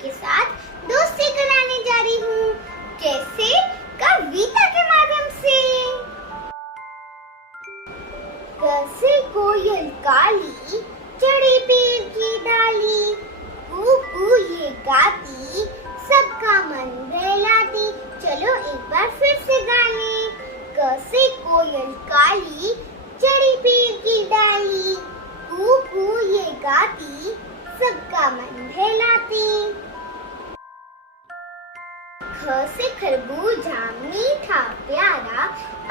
आपके साथ दोस्ती कराने जा रही हूँ। कैसे? कविता के माध्यम से। कैसे कोयल काली चढ़ी पेड़ की डाली, कू कू ये गाती सबका मन बहलाती। चलो एक बार फिर से गा लें। कैसे कोयल काली चढ़ी पेड़ की डाली, कू कू ये गाती सबका मन बहलाती। ख से खरबूजा मीठा प्यारा,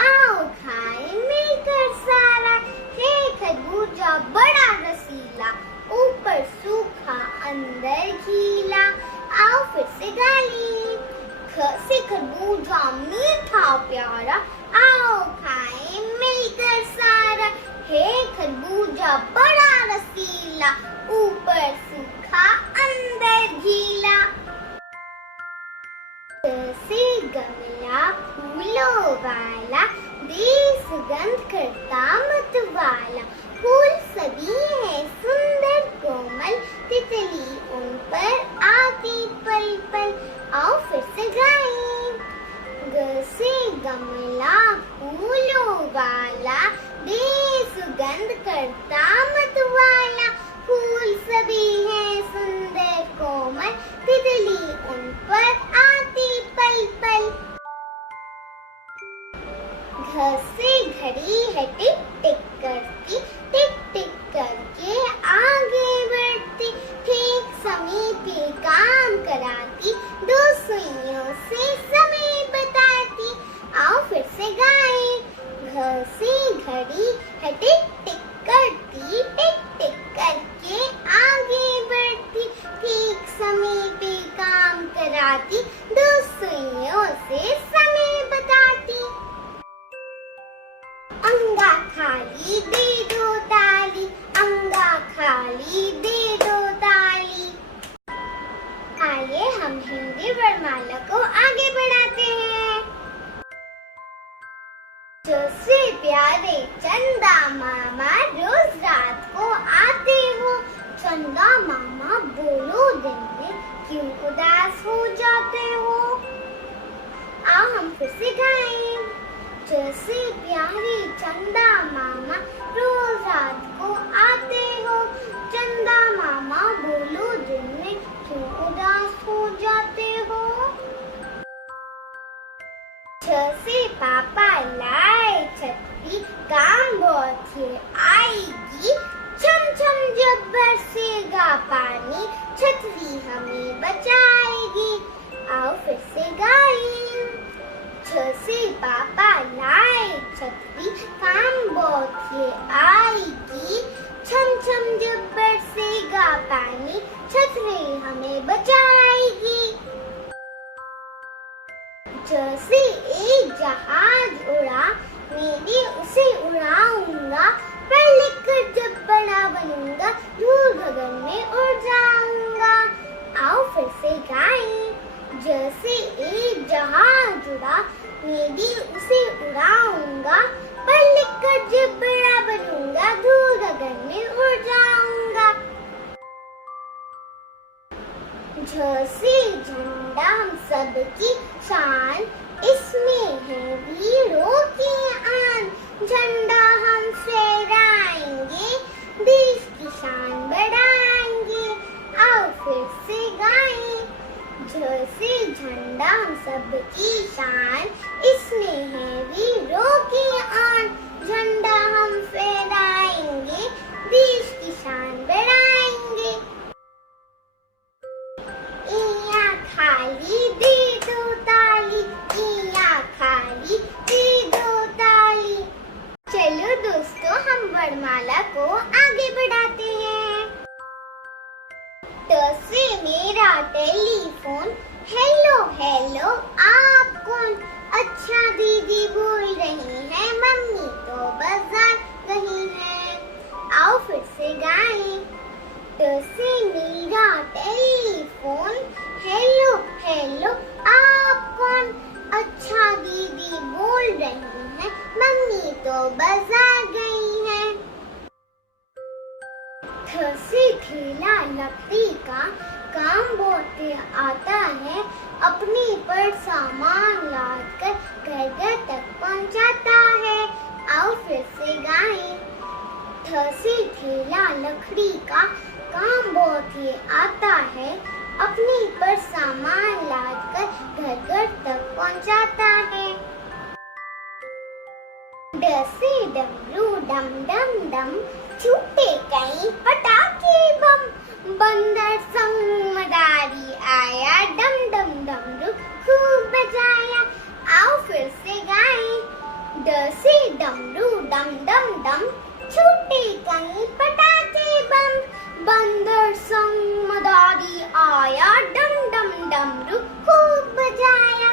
आओ खाए मिलकर सारा। है खरबूजा बड़ा रसीला, ऊपर सूखा अंदर गीला। आओ फिर से गा लें। ख से खरबूजा मीठा प्यारा, आओ खाए मिलकर सारा। है खरबूजा बड़ा रसीला, ऊपर सूखा अंदर गीला। से गमला फूलों वाला, दे सुगंध करता मतवाला। फूल सभी है सुंदर कोमल, तितली उन पर आती पल पल। आओ फिर से गाएं। ग से गमला फूलों वाला, दे सुगंध करता मतवाला। फूल सभी है सुंदर कोमल, तितली उन पर आती पल पल। घ से घड़ी है टिक टिक करती, टिक टिक करके आगे बढ़ती। ठीक समय पे काम कराती, दो सुइयों से समय बताती। आओ फिर से गाएं। घ से घड़ी है टिक टिक करती, टिक टिक करके आगे बढ़ती। ठीक समय पे काम कराती, दो सुइयों से समय बताती। अंगा खाली दे दो ताली, अंगा खाली दे दो ताली। आइए हम हिंदी वर्णमाला को आगे बढ़ाते हैं। सबसे प्यारे चंदा मामा रोज रात को आते हो। चंदा मामा बोलो दिन में क्यों उदास हो जाते हो। आओ हम फिर से गाएं। जैसे प्यारे चंदा मामा रोज रात को आते हो। चंदा मामा बोलो दिन में क्यों उदास हो जाते हो। जैसे पापा लाए छतरी, काम बहुत ही आएगी। छम छम जब बरसेगा पानी, छतरी हमें बचाएगी। आओ फिर से गाएं। जैसे पापा लाए छतरी, काम बहुत ही आएगी। छम छम जब बरसेगा पानी, छतरी हमें बचाएगी। जैसे एक जहाज उड़ा, मैं भी उसे उड़ाऊंगा। पढ़ लिख कर जब बड़ा बनूंगा, दूर गगन में उड़ जाऊंगा। आओ फिर से गाएं। जैसे एक जहाज उड़ा, मैं भी उसे उड़ाऊंगा। पढ़ लिख कर जब बड़ा बनूंगा, दूर गगन में उड़ जाऊंगा। जैसे झंडा हम सबकी शान, इसमें है वीरों की आन। झंडा हम फहराएंगे, देश की शान बढ़ाएंगे। आओ फिर से गाएं। जैसे झंडा हम सबकी शान, इसमें है वीरों की आन। झंडा हम फहराएंगे, देश की शान बढ़ाएंगे। इया खाली दे दो ताली, इया खाली दे दो ताली। चलो दोस्तों, हम वर्णमाला को आगे बढ़ाते हैं। तो से मेरा टेलीफोन, हेलो हेलो आप कौन। अच्छा दीदी बोल रही है, मम्मी तो बाजार गई है। आओ फिर से गाएं। तो से मेरा टेलीफोन, हेलो हेलो आप कौन। अच्छा दीदी बोल रही है, मम्मी तो बाजार गई है। थ से ठेला लकड़ी का, काम बहुत आता है, अपने पर सामान लाद कर घर घर तक पहुंचाता है। आओ फिर से गाएं। ठ से ठेला लकड़ी का, काम बहुत ही आता है, अपने पर सामान लाद कर घर घर तक पहुंचाता है। ड से डमरू डम डम डम, छूटे कहीं पटाखे बम, बंदर संग मदारी आया, डम डम डमरू खूब बजाया। आओ फिर से गाएं। ड से डमरू डम डम डम, छूटे कहीं पटाखे बम, बंदर संग मदारी आया, डम डम डमरू खूब बजाया।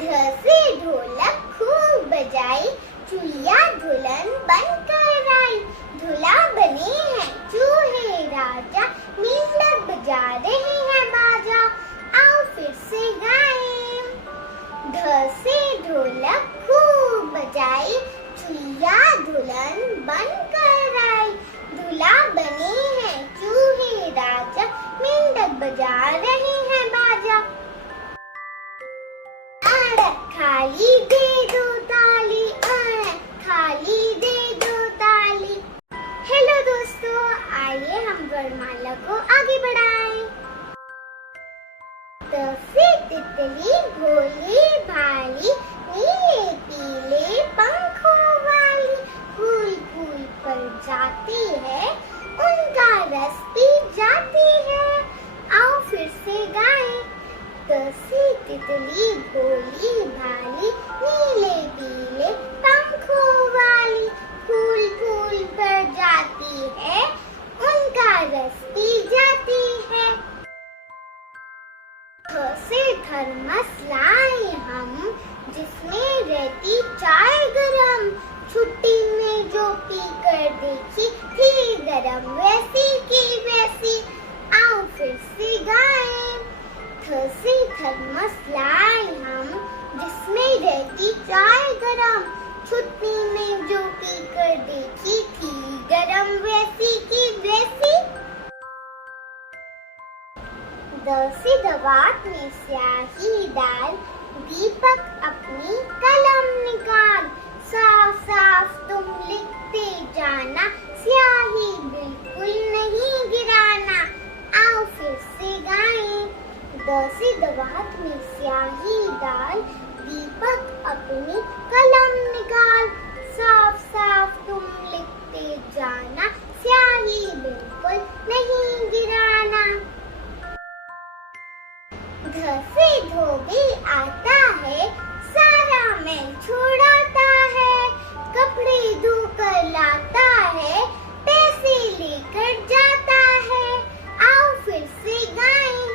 ढ से ढोलक खूब बजाई, चुलिया दुल्हन बनकर आई, दूल्हा बने हैं चूहे राजा, मेंढक बजा रहे हैं बाजा। आओ फिर से गाएं। ढ से ढोलक खूब बजाई, चुलिया दुल्हन बनकर आई, दूल्हा बने हैं चूहे राजा, मेंढक बजा रहे हैं बाजा। खाली दे दो ताली, खाली दे दो ताली। हेलो दोस्तों, आइए हम वर्णमाला को आगे बढ़ाएं। त से तितली भोली भाली, नीले पीले पंखों वाली, फूल फूल पर जाती है, उनका रस पी जाती है। आओ फिर से गाएं। त से तितली भोली भाली, नीले पीले पंखों वाली, फूल फूल पर जाती है, उनका रस पी जाती है। थ से थर्मस लाए हम, जिसमें रहती चाय गरम, छुट्टी में जो पी कर देखी थी गरम, वैसी की वैसी। आओ फिर से गाएं। थ से थर्मस लाए हम, जिसमें रहती चाय गरम, छुट्टी में जो पी कर देखी थी गरम, वैसी की वैसी। द से दवात में स्याही डाल, दीपक अपनी कलम निकाल, साफ साफ तुम लिखते जाना, स्याही बिल्कुल नहीं गिराना। आओ फिर से गाएं। द से दवात में स्याही डाल, दीपक अपनी कलम निकाल, साफ साफ तुम लिखते जाना, स्याही बिल्कुल नहीं गिराना। ध से धोबी आता है, सारा मैल छुड़ाता है, कपड़े धोकर लाता है, पैसे लेकर जाता है। आओ फिर से गाएं।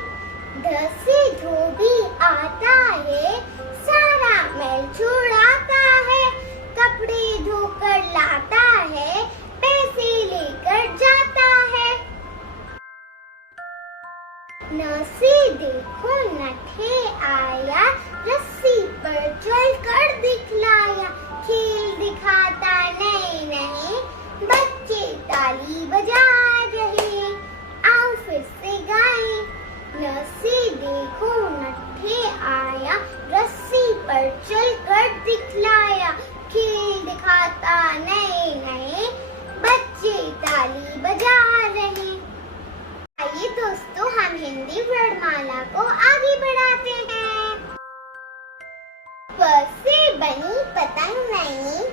ध से धोबी आता है, सारा मैल छुड़ाता है, कपड़े धोकर लाता है, पैसे लेकर जाता है। न से देखो नठे आया, रस्सी पर चल कर दिखलाया, खेल दिखाता नहीं नहीं, बच्चे ताली बजा रहे। आओ फिर से गाएं। न से देखो नठे आया, रस्सी पर चल कर दिखलाया, खेल दिखाता नहीं नहीं, बच्चे ताली बजा रहे। आइए दोस्तों, हम हिंदी वर्णमाला को आगे बढ़ाते हैं। प से बनी पतंग नहीं,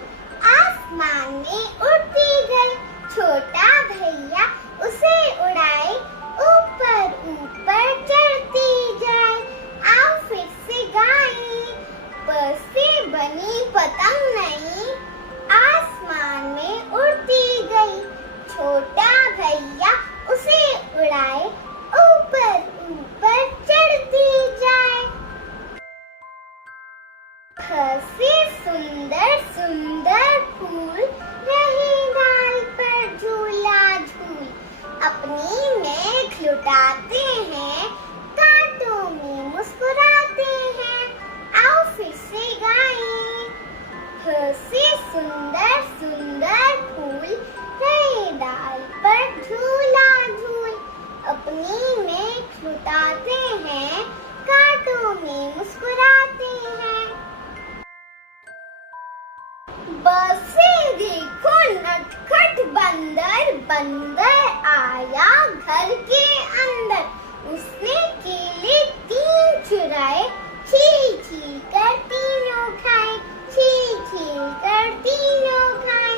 आसमान में उड़ती गई, छोटा भैया उसे उड़ाए, ऊपर ऊपर चढ़ती जाए। आओ फिर से गाएं। प से बनी पतंग नहीं, आसमान में उड़ती गई, छोटा भैया उसे उड़ाए, ऊपर ऊपर चढ़ती जाए। ख से सुंदर सुंदर फूल, रहे डाल पर झूला झूल, अपनी मेघ लुटाते हैं, कांटों में मुस्कुराते हैं। आओ फिर से गाएं। ख से सुंदर सुंदर फूल, रहे डाल पर झूला झूल, बसे देखो नटखट बंदर, बंदर आया घर के अंदर। उसने केले 3 चुराए, छी छी कर तीनों खाए, छी छी कर तीनों खाए।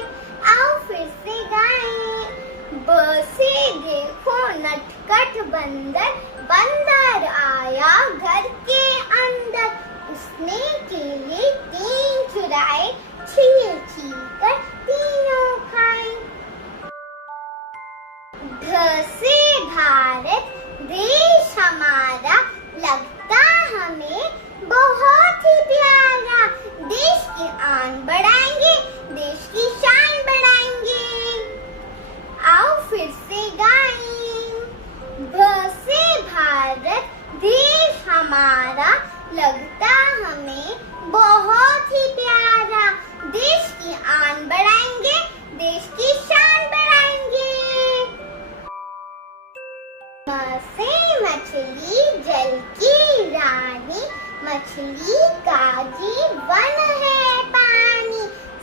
आओ फिर से गाएं। बसे देखो नटखट बंदर, बंदर आया घर के अंदर। उसने केले 3 चुराए, छील छील कर तीनों खाए। ध से भारत देश हमारा, लगता हमें बहुत ही प्यारा। देश की आन बढ़ाएंगे, देश की शान बढ़ाएंगे। आओ फिर से गाएं। भ से भारत देश हमारा, लगता हमें बहुत ही प्यारा। देश की आन बढ़ाएंगे, देश की शान बढ़ाएंगे। म से मछली जल की रानी, मछली का जीवन है पानी।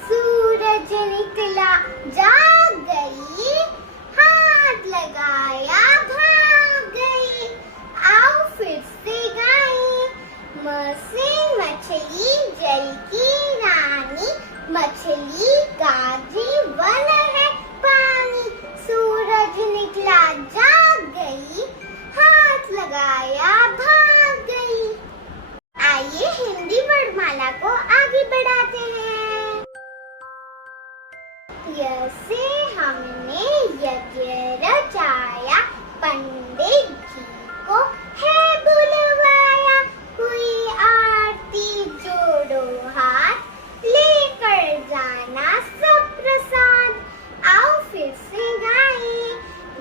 सूरज निकला जाग गई, हाथ लगाया भाग गई। आओ फिर से गाएं। म से मछली जल की रानी, मछली का जीवन है पानी। सूरज निकला जाग गई, हाथ लगाया भाग गई। आइए हिंदी वर्णमाला को आगे बढ़ाते हैं। य से हमने यज्ञ रचाया, पंडित जी को है बुलवाया। हुई आरती जोड़ो हाथ, लेकर जाना सब प्रसाद। आओ फिर से गाएं।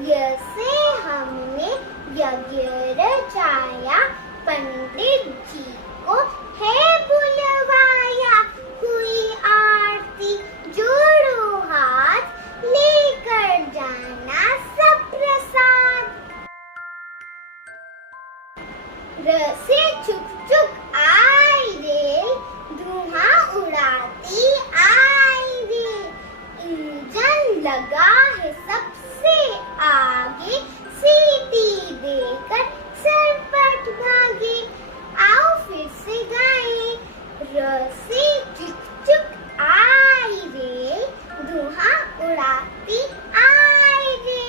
य से हमने यज्ञ रचाया, पंडित जी को है बुलवाया। हुई आरती जोड़ो हाथ, लेकर जाना सब प्रसाद। र से चुक चुक आई रे, धुआं उड़ाती आई रे। इंजन लगा है सबसे आगे, सीटी देकर सरपट भागे। आओ फिर से गाएं। र से चुक चुक आई रे, धुआं उड़ाती आई रे।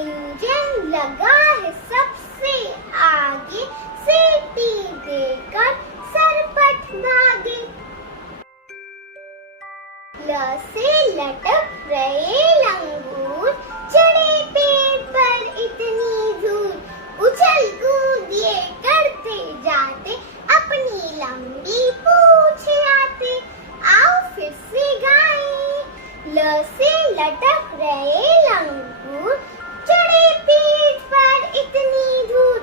इंजन लगा है सबसे आगे, सीटी देकर सरपट भागे। ल से लटक रहे लंगूर, चढ़े पेड़ पर इतनी दूर। उछल कूद ये करते जाते, अपनी लंबी पूंछ हिलाते। आओ फिर से गाएं। ल से लटक रहे लंगूर, चढ़े पेड़ पर इतनी दूर।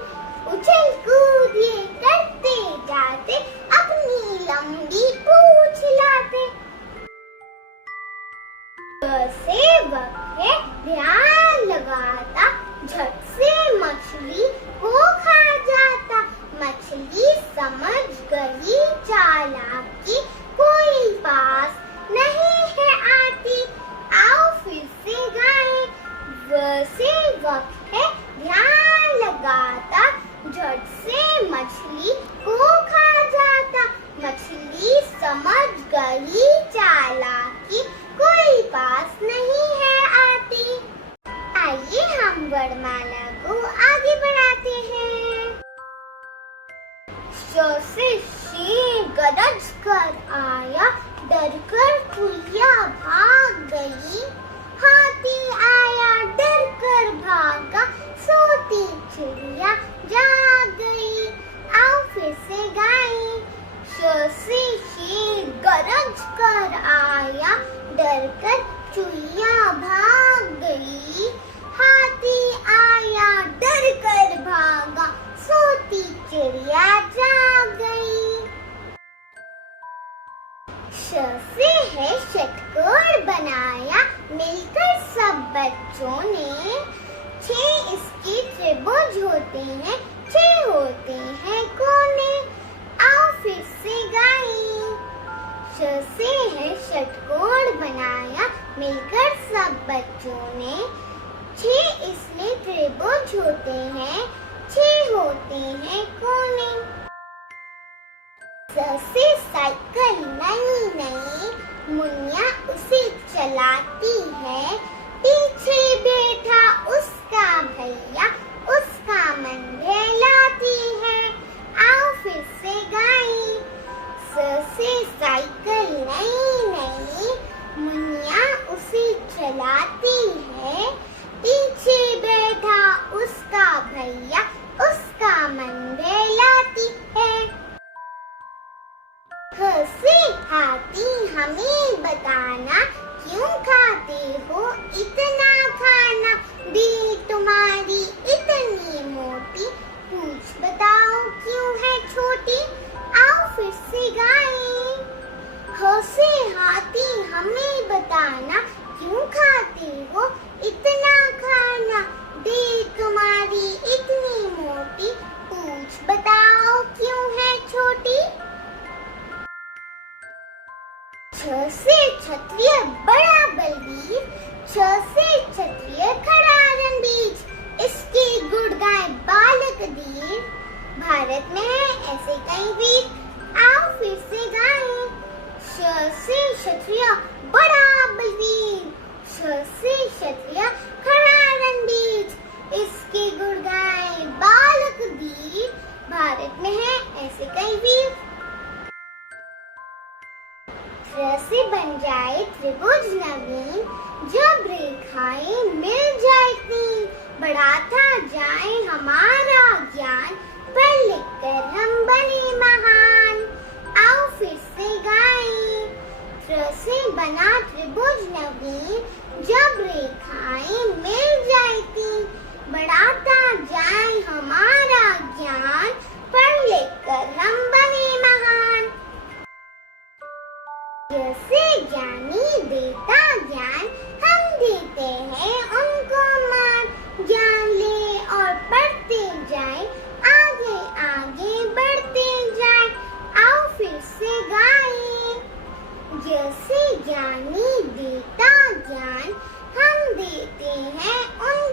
उछल कूद ये करते जाते, अपनी लंबी पूंछ हिलाते। से वक्त है ध्यान लगाता, झट से मछली को खा जाता। मछली समझ गई चालाकी, कोई पास नहीं है आती। आओ फिर से गाएं। व से वक्त है ध्यान लगाता, झट से मछली को खा जाता। मछली समझ गई चालाकी, कोई पास नहीं है आती। आइए हम वर्णमाला को आगे बढ़ाते हैं। श से शेर गरज कर आया, डर कर कुलिया भाग गई। हाथी आया डर कर भागा, सोती चिड़िया जाग गई। आओ फिर से गाएं। श से शेर गरज कर आया, डर कर चुहिया भाग गई। हाथी आया डर कर भागा, सोती चिड़िया जाग गई। श से है षटकोण बनाया, मिलकर सब बच्चों ने। 6 इसके त्रिभुज होते हैं, 6 होते हैं कोने। आओ फिर से गाएं। श से है षटकोण बनाया मिलकर सब बच्चों ने। 6 इसलिए त्रिभुज होते हैं, 6 होते हैं कोने। स से साइकिल नई नई, मुन्निया उसे चलाती है। पीछे बैठा उसका भैया, उसका मन बहलाती है। आओ फिर से गाएं। स से साइकिल नई नई, मुन्निया उसे चलाती है। पीछे बैठा उसका भैया, उसका मन बहलाती है। ह से हाथी, हमें बताना क्यों खाते हो इतना खाना। देह तुम्हारी इतनी मोटी, पूछ बताओ क्यों है छोटी। आओ फिर से गाएं। ह से हाथी, हमें बताना क्यों खाते हो इतना खाना। देह तुम्हारी इतनी मोटी, पूछ बताओ क्यों है छोटी। छ से क्षत्रिय बड़ा बलवीर, छ से क्षत्रिय खड़ा रणबीर। इसके गुण गाए बालक धीर, भारत में है ऐसे कई वीर। आओ फिर से गाएं। छ से क्षत्रिय बड़ा बलवीर, छ से क्षत्रिय खड़ा रणबीर। इसके गुण गाए बालक धीर, भारत में है ऐसे कई वीर। त्र से बन जाए त्रिभुज नवीन, जब रेखाएं मिल जाए तीन। बढ़ाता जाए हमारा ज्ञान, पढ़ लिख कर हम बने महान। आओ फिर से गाएं। त्र से बना त्रिभुज नवीन, जब रेखाएं मिल जाए तीन। बढ़ाता जाए हमारा ज्ञान, पढ़ लिख कर हम बने महान। य से ज्ञानी देता ज्ञान, हम देते हैं उनको मान। ज्ञान ले और पढ़ते जाए, आगे आगे बढ़ते जाए। आओ फिर से गाएं। य से ज्ञानी देता ज्ञान, हम देते हैं उनको